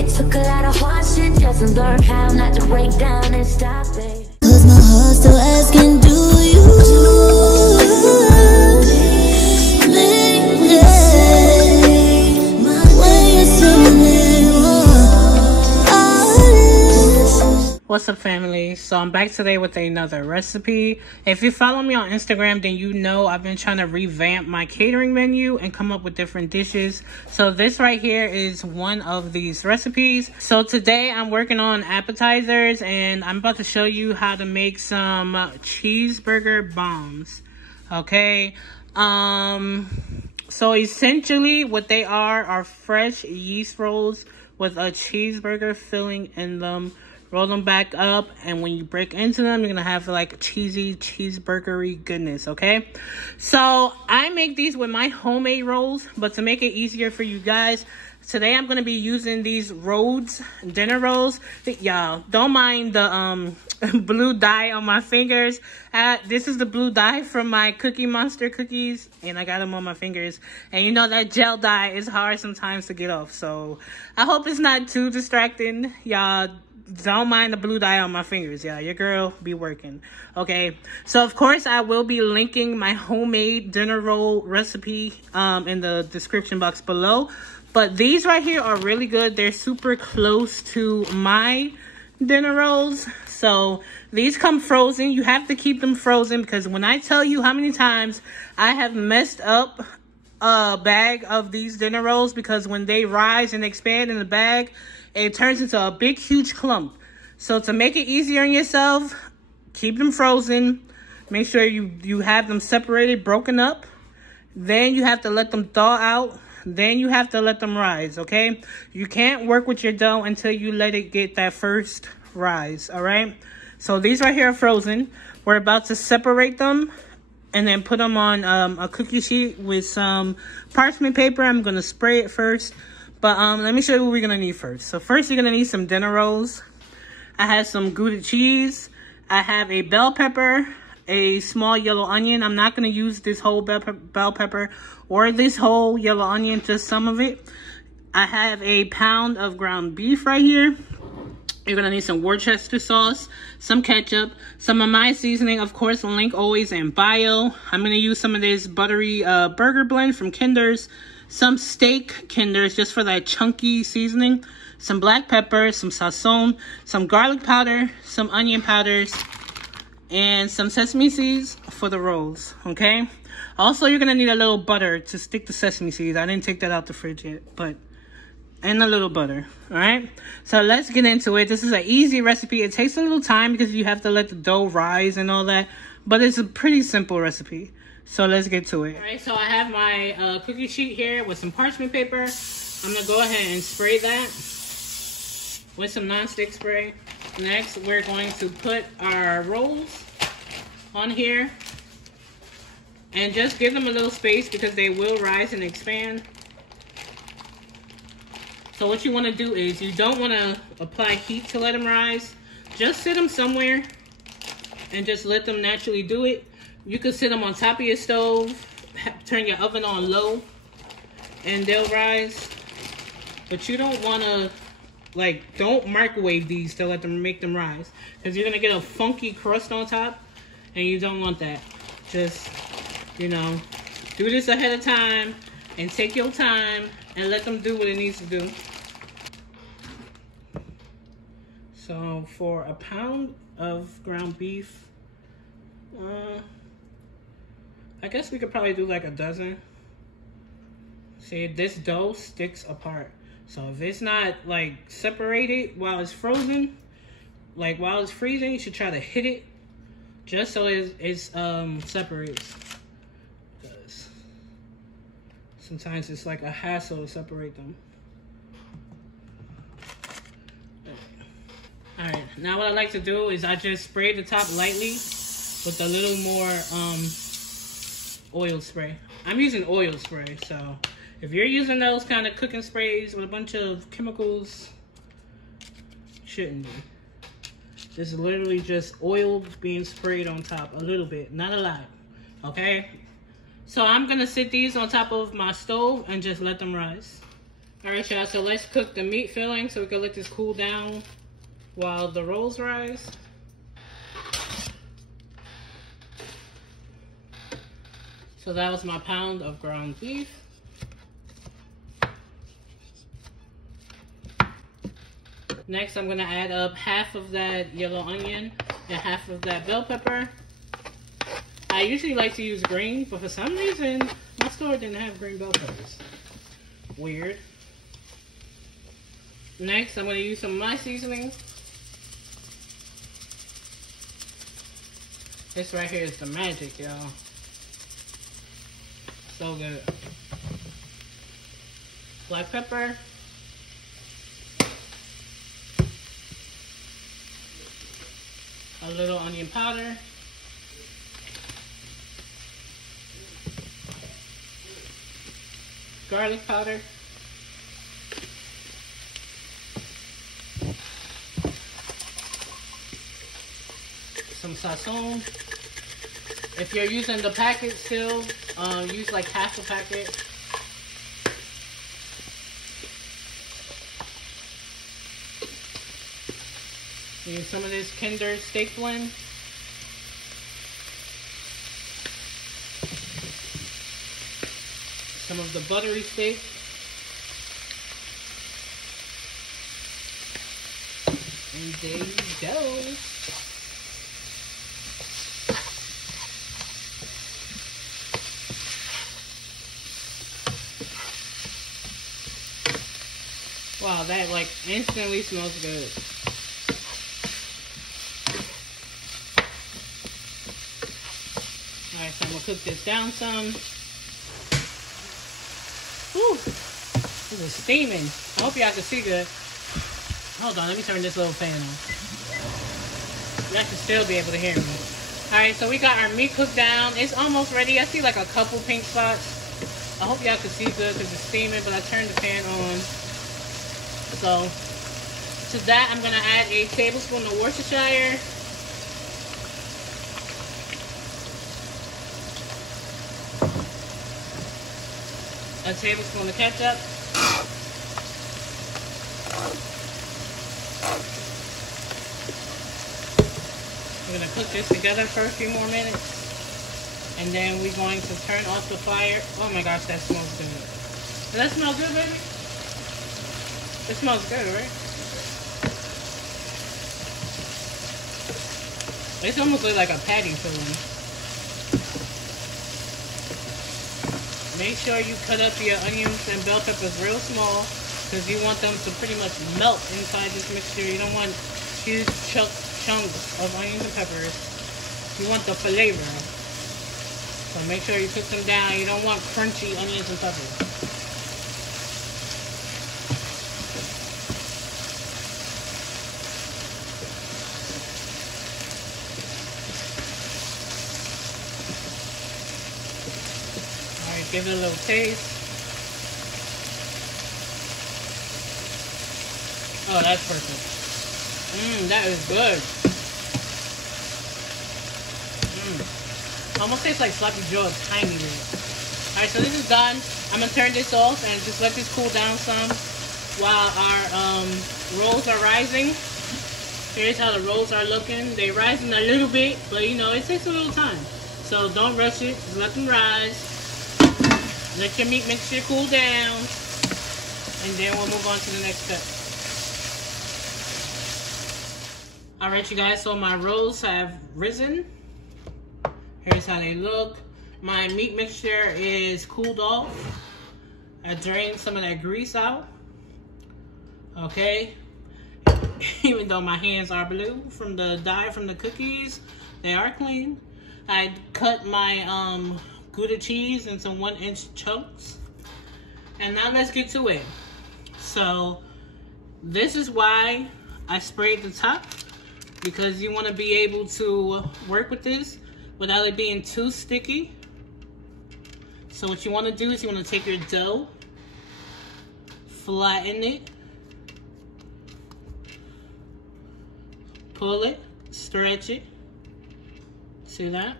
It took a lot of hard shit just to learn how not to break down and stop it. Cause my heart's still asking, do you What's up, family? So I'm back today with another recipe. If you follow me on Instagram, then you know I've been trying to revamp my catering menu and come up with different dishes. So this right here is one of these recipes. So today I'm working on appetizers and I'm about to show you how to make some cheeseburger bombs. Okay. So essentially what they are fresh yeast rolls with a cheeseburger filling in them. Roll them back up, and when you break into them, you're gonna have like cheesy, cheeseburgery goodness, okay? So I make these with my homemade rolls, but to make it easier for you guys, today I'm gonna be using these Rhodes dinner rolls. Y'all, don't mind the blue dye on my fingers. This is the blue dye from my Cookie Monster cookies, and I got them on my fingers. And you know that gel dye is hard sometimes to get off, so I hope it's not too distracting. Y'all, don't mind the blue dye on my fingers. Yeah, your girl be working. Okay, so of course I will be linking my homemade dinner roll recipe in the description box below. But these right here are really good. They're super close to my dinner rolls. So these come frozen. You have to keep them frozen, because when I tell you how many times I have messed up a bag of these dinner rolls, because when they rise and expand in the bag, it turns into a big, huge clump. So to make it easier on yourself, keep them frozen. Make sure you have them separated, broken up. Then you have to let them thaw out. Then you have to let them rise, okay? You can't work with your dough until you let it get that first rise, all right? So these right here are frozen. We're about to separate them and then put them on a cookie sheet with some parchment paper. I'm going to spray it first. But let me show you what we're going to need first. So first you're going to need some dinner rolls. I have some Gouda cheese. I have a bell pepper, a small yellow onion. I'm not going to use this whole bell pepper or this whole yellow onion, just some of it. I have a pound of ground beef right here. You're going to need some Worcester sauce, some ketchup, some of my seasoning, of course, link always in bio. I'm going to use some of this buttery burger blend from Kinder's. Some steak Kinders just for that chunky seasoning, some black pepper, some sazon, some garlic powder, some onion powders, and some sesame seeds for the rolls, okay? Also, you're gonna need a little butter to stick the sesame seeds. I didn't take that out the fridge yet, and a little butter, all right? So let's get into it. This is an easy recipe. It takes a little time because you have to let the dough rise and all that, but it's a pretty simple recipe. So let's get to it. All right, so I have my cookie sheet here with some parchment paper. I'm gonna go ahead and spray that with some nonstick spray. Next, we're going to put our rolls on here and just give them a little space because they will rise and expand. So what you wanna do is you don't wanna apply heat to let them rise. Just sit them somewhere and just let them naturally do it. You can sit them on top of your stove, turn your oven on low, and they'll rise. But you don't want to, don't microwave these to make them rise, because you're going to get a funky crust on top, and you don't want that. Just, do this ahead of time, and take your time, and let them do what it needs to do. So, for a pound of ground beef, I guess we could probably do like a dozen. See, this dough sticks apart. So if it's not separated while it's frozen, while it's freezing, you should try to hit it just so it's separates. Because sometimes it's like a hassle to separate them. Alright, now what I like to do is I just spray the top lightly with a little more oil spray. I'm using oil spray, so if you're using those kind of cooking sprays with a bunch of chemicals, shouldn't be. This is literally just oil being sprayed on top, a little bit, not a lot, okay? So I'm gonna sit these on top of my stove and just let them rise. Alright, y'all, so let's cook the meat filling so we can let this cool down while the rolls rise. So that was my pound of ground beef. Next, I'm gonna add up half of that yellow onion and half of that bell pepper. I usually like to use green, but for some reason, my store didn't have green bell peppers. Weird. Next, I'm gonna use some of my seasonings. This right here is the magic, y'all. So good. Black pepper. A little onion powder. Garlic powder. Some sazon. If you're using the packet still, use like half a packet. Use some of this Kinder steak blend. Some of the buttery steak. And there you go. Wow, that like instantly smells good. Alright, so I'm gonna cook this down some. Whew, this is steaming. I hope y'all can see good. Hold on, let me turn this little fan on. Y'all should still be able to hear me. Alright, so we got our meat cooked down. It's almost ready. I see like a couple pink spots. I hope y'all can see good because it's steaming, but I turned the fan on. So, to that, I'm going to add a tablespoon of Worcestershire. A tablespoon of ketchup. We're going to cook this together for a few more minutes. And then we're going to turn off the fire. Oh my gosh, that smells good. Does that smell good, baby? It smells good, right? It's almost like a patty filling. Make sure you cut up your onions and bell peppers real small because you want them to pretty much melt inside this mixture. You don't want huge chunks of onions and peppers. You want the flavor. So make sure you cook them down. You don't want crunchy onions and peppers. Give it a little taste. Oh, that's perfect. That is good. Almost tastes like sloppy joe, a tiny bit. Alright, so this is done. I'm gonna turn this off and just let this cool down some while our rolls are rising. Here's how the rolls are looking. They're rising a little bit, but you know, it takes a little time. So don't rush it, just let them rise. Let your meat mixture cool down, and then we'll move on to the next step. Alright, you guys, so my rolls have risen. Here's how they look. My meat mixture is cooled off. I drained some of that grease out. Okay. Even though my hands are blue from the dye from the cookies, they are clean. I cut my Gouda cheese into 1-inch chunks. And now let's get to it. So this is why I sprayed the top, because you want to be able to work with this without it being too sticky. So what you want to do is you want to take your dough, flatten it, pull it, stretch it. See that?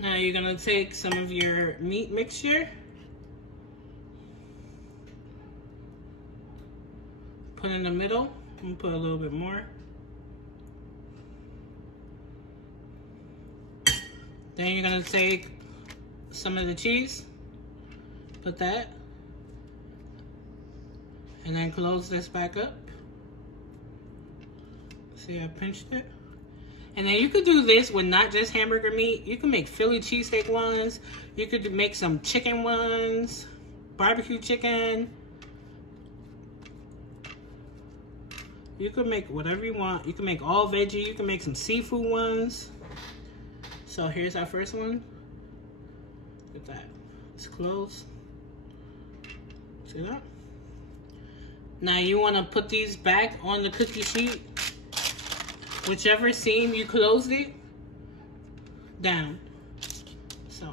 Now you're gonna take some of your meat mixture, put in the middle, and put a little bit more. Then you're gonna take some of the cheese, put that, and then close this back up. See, I pinched it. And then you could do this with not just hamburger meat. You can make Philly cheesesteak ones. You could make some chicken ones, barbecue chicken. You could make whatever you want. You can make all veggie. You can make some seafood ones. So here's our first one. Look at that. It's closed. See that? Now you want to put these back on the cookie sheet. Whichever seam you closed it, down. So,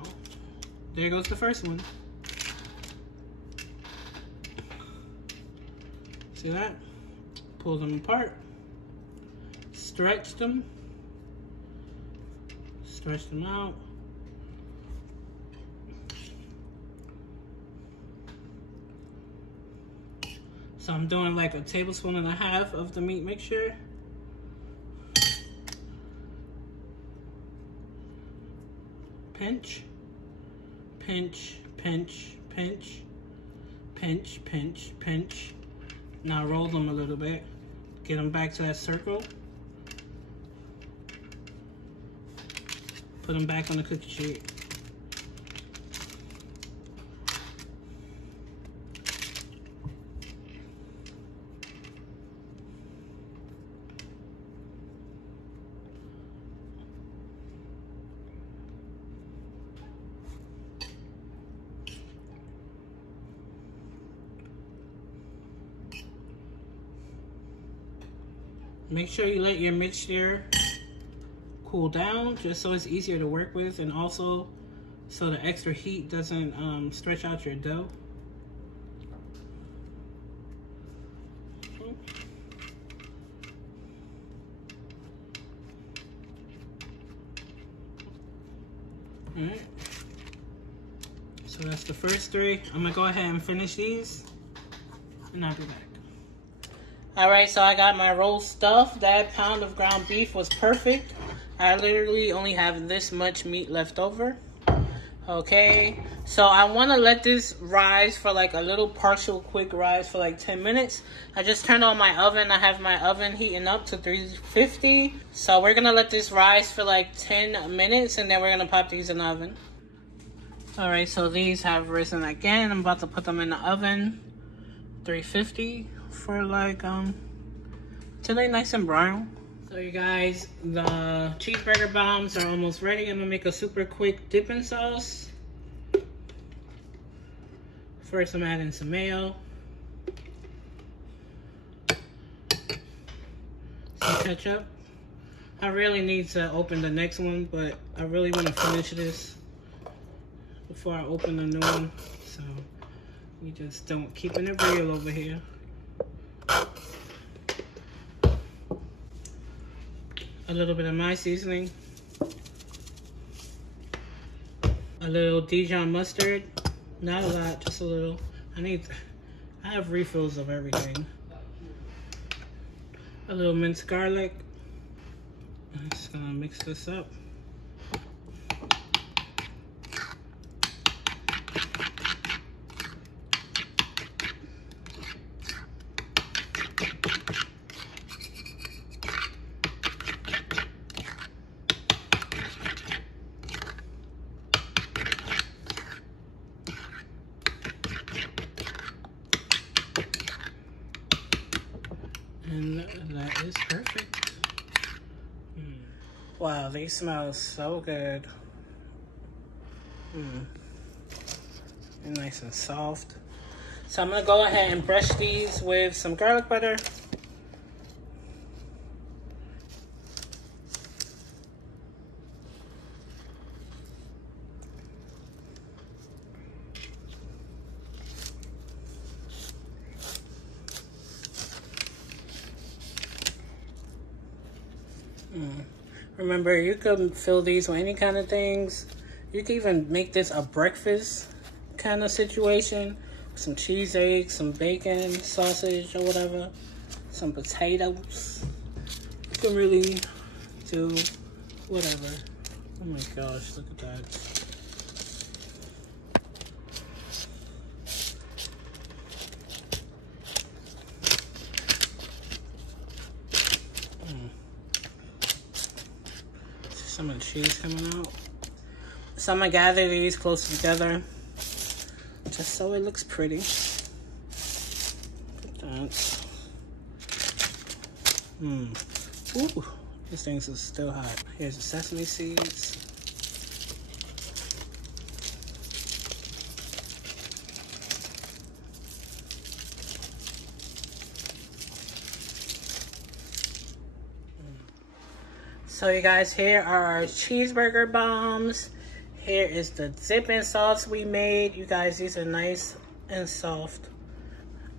there goes the first one. See that? Pull them apart. Stretch them. Stretch them out. So I'm doing like a tablespoon and a half of the meat mixture. Pinch, pinch, pinch, pinch, pinch, pinch, pinch. Now roll them a little bit. Get them back to that circle. Put them back on the cookie sheet. Make sure you let your mixture cool down just so it's easier to work with, and also so the extra heat doesn't stretch out your dough. Alright, so that's the first three. I'm gonna go ahead and finish these and I'll be back. Alright, so I got my roll stuffed. That pound of ground beef was perfect. I literally only have this much meat left over. Okay, so I want to let this rise for like a little partial quick rise for like 10 minutes. I just turned on my oven. I have my oven heating up to 350. So we're going to let this rise for like 10 minutes and then we're going to pop these in the oven. Alright, so these have risen again. I'm about to put them in the oven. 350 for like till they're nice and brown. So you guys, the cheeseburger bombs are almost ready. I'm gonna make a super quick dipping sauce. First I'm adding some mayo, some ketchup. I really need to open the next one, but I really want to finish this before I open the new one. So we just don't keeping it real over here. A little bit of my seasoning, a little Dijon mustard, not a lot, just a little. I have refills of everything. A little minced garlic. I'm just gonna mix this up. And that is perfect. Wow, these smell so good. They're nice and soft. So I'm gonna go ahead and brush these with some garlic butter. Remember, you can fill these with any kind of things. You can even make this a breakfast kind of situation. Some cheese, eggs, some bacon, sausage, or whatever. Some potatoes. You can really do whatever. Oh my gosh, look at that. Some of the cheese coming out. So I'm gonna gather these close together just so it looks pretty. Look at that. Ooh, this thing's still hot. Here's the sesame seeds. So you guys, here are our cheeseburger bombs. Here is the dipping sauce we made. You guys, these are nice and soft.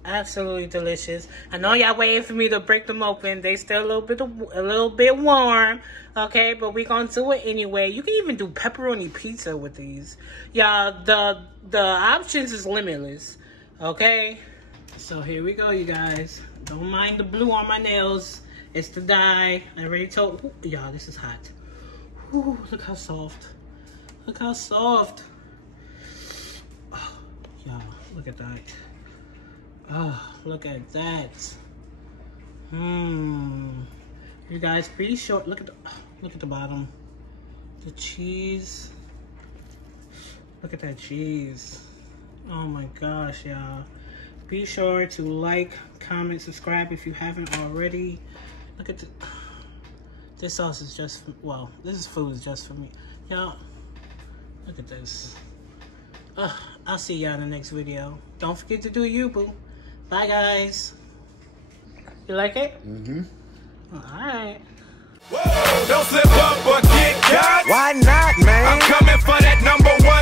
Absolutely delicious. I know y'all waiting for me to break them open. They still a little bit warm, okay? But we gonna do it anyway. You can even do pepperoni pizza with these. Y'all, the options is limitless, okay? So here we go, you guys. Don't mind the blue on my nails. It's the dye. I already told y'all this is hot. Ooh, look how soft. Look how soft. Oh, y'all, look at that. Oh, look at that. You guys, pretty short. Look at the bottom. The cheese. Look at that cheese. Oh my gosh, y'all. Be sure to like, comment, subscribe if you haven't already. Look at this sauce is just for, well, this food is just for me. Y'all, look at this. I'll see y'all in the next video. Don't forget to do you, boo. Bye, guys. You like it? Mm-hmm. All right. Whoa, don't slip up or get caught. Why not, man? I'm coming for that #1.